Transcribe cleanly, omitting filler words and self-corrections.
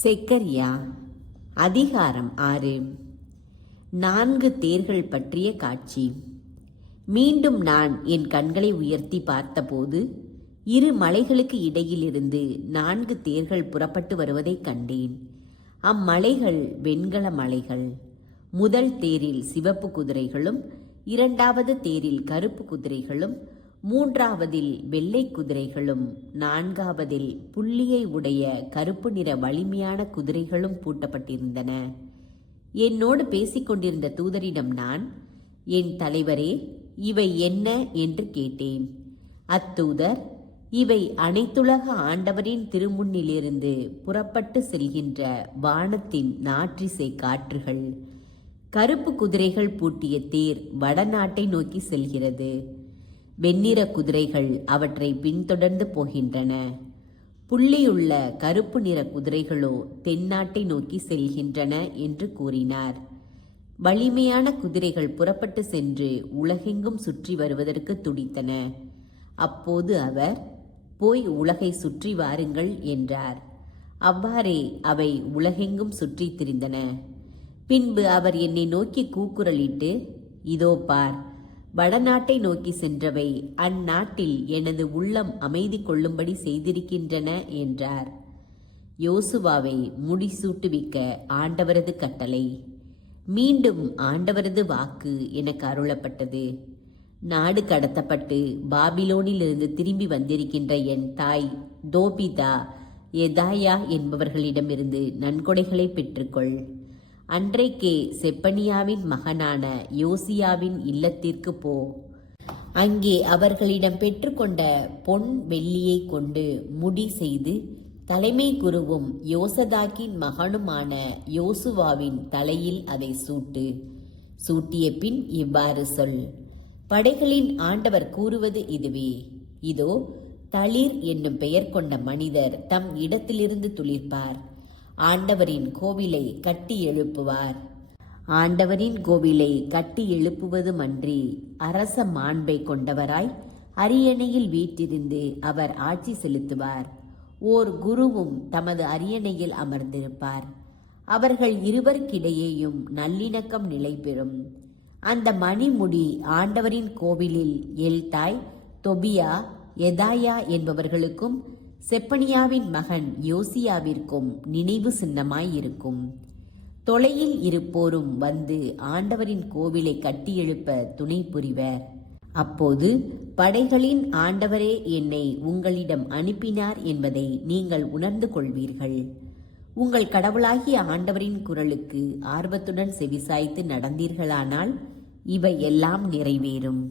செக்கரியா அதிகாரம் 6. 4 தேர்கள் பற்றிய காட்சி. மீண்டும் நான் என் கண்களை உயர்த்தி பார்த்தபோது 2 மலைகளுக்கு இடையிலிருந்து 4 தேர்கள் புறப்பட்டு வருவதைக் கண்டேன். அம்மலைகள் வெண்கல மலைகள். முதல் தேரில் சிவப்பு குதிரைகளும், 2வது தேரில் கருப்பு குதிரைகளும், 3வதில் வெள்ளை குதிரைகளும், 4வதில் புள்ளியை உடைய கருப்பு நிற வலிமையான குதிரைகளும் பூட்டப்பட்டிருந்தன. என்னோடு பேசிக்கொண்டிருந்த தூதரிடம் நான், என் தலைவரே, இவை என்ன என்று கேட்டேன். அத்தூதர், இவை அனைத்துலக ஆண்டவரின் திருமுன்னிலிருந்து புறப்பட்டு செல்கின்ற வானத்தின் நாற்றிசை காற்றுகள். கருப்பு குதிரைகள் பூட்டிய தேர் வடநாட்டை நோக்கி செல்கிறது. வெண்ணிற குதிரைகள் அவற்றை பின்தொடர்ந்து போகின்றன. புள்ளியுள்ள கருப்பு நிற குதிரைகளோ தென்னாட்டை நோக்கி செல்கின்றன என்று கூறினார். வலிமையான குதிரைகள் புறப்பட்டு சென்று உலகெங்கும் சுற்றி வருவதற்கு துடித்தன. அப்போது அவர், போய் உலகை சுற்றி வாருங்கள் என்றார். அவ்வாறே அவை உலகெங்கும் சுற்றி திரிந்தன. பின்பு அவர் என்னை நோக்கி கூக்குரலிட்டு, இதோ பார், வடநாட்டை நோக்கி சென்றவை அந்நாட்டில் எனது உள்ளம் அமைதி கொள்ளும்படி செய்திருக்கின்றன என்றார். யோசுவாவை முடிசூட்டுவிக்க ஆண்டவரது கட்டளை. மீண்டும் ஆண்டவரது வாக்கு எனக்கு அருளப்பட்டது. நாடு கடத்தப்பட்டு பாபிலோனிலிருந்து திரும்பி வந்திருக்கின்ற என் தாய் தோபிதா, எதாயா என்பவர்களிடமிருந்து நன்கொடைகளை பெற்றுக்கொள். அன்றைக்கே செப்பனியாவின் மகனான யோசியாவின் இல்லத்திற்கு போ. அங்கே அவர்களிடம் பெற்றுக்கொண்ட பொன் வெள்ளியை கொண்டு முடி செய்து தலைமை குருவும் யோசதாக்கின் மகனுமான யோசுவாவின் தலையில் அதை சூட்டு. சூட்டிய பின் இவ்வாறு சொல், படைகளின் ஆண்டவர் கூறுவது இதுவே, இதோ தளிர் என்னும் பெயர் கொண்ட மனிதர் தம் இடத்திலிருந்து துளிர்ப்பார். ஆண்டவரின் கோவிலை கட்டி எழுப்புவார். ஆண்டவரின் கோவிலை கட்டி எழுப்புவதுமன்றி அரச மாண்பை கொண்டவராய் அரியணையில் வீற்றிருந்து அவர் ஆட்சி செலுத்துவார். ஓர் குருவும் தமது அரியணையில் அமர்ந்திருப்பார். அவர்கள் இருவருக்கிடையேயும் நல்லிணக்கம் நிலை பெறும். அந்த மணிமுடி ஆண்டவரின் கோவிலில் எல்தாய், தொபியா, எதாயா என்பவர்களுக்கும் செப்பனியாவின் மகன் யோசியாவிற்கும் நினைவு சின்னமாயிருக்கும். தொலையில் இருப்போரும் வந்து ஆண்டவரின் கோவிலை கட்டியெழுப்ப துணை புரிவர். அப்போது படைகளின் ஆண்டவரே என்னை உங்களிடம் அனுப்பினார் என்பதை நீங்கள் உணர்ந்து கொள்வீர்கள். உங்கள் கடவுளாகிய ஆண்டவரின் குரலுக்கு ஆர்வத்துடன் செவிசாய்த்து நடந்தீர்களானால் இவை எல்லாம் நிறைவேறும்.